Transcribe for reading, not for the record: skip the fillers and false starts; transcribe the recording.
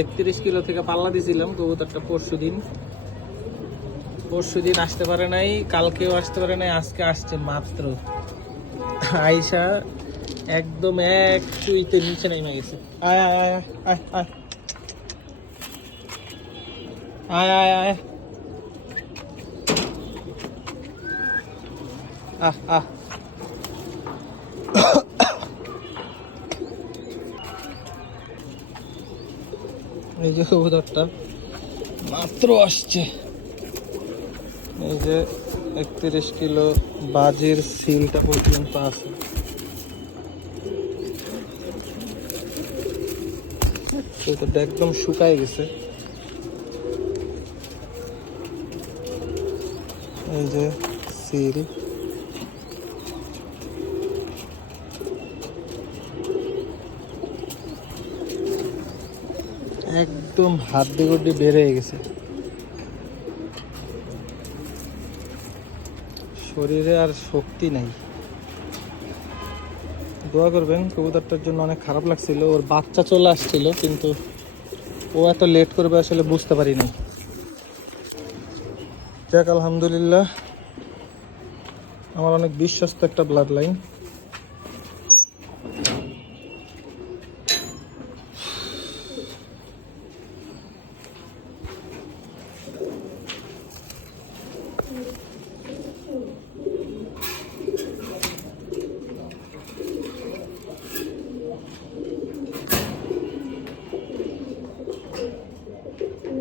31 kilo থেকে পাল্লা দিয়েছিলাম কবুতরটা পরশুদিন আসতে পারে নাই, কালকেও আসতে পারে নাই, আজকে আসছে মাত্র। আয়শা একদম এক চুইতে নিচে নেমে গেছে। আয় আয় আয় আয় আয় আয় আয় আয় আহ আহ এই যে কবুতরটা মাত্র আসছে। এই যে 31 কিলো বাজির সিলটা পর্যন্ত আছে। কবুতরটা একদম শুকায় গেছে। এই যে সিল, একদম হাড্ডি গুড্ডি বের হয়ে গেছে, শরীরে আর শক্তি নাই। দোয়া করবেন, কবুতরটার জন্য অনেক খারাপ লাগছিল। ওর বাচ্চা চলে আসছিল, কিন্তু ও এত লেট করবে আসলে বুঝতে পারিনি। যাক আলহামদুলিল্লাহ, আমার অনেক বিশ্বস্ত একটা ব্লাড লাইন।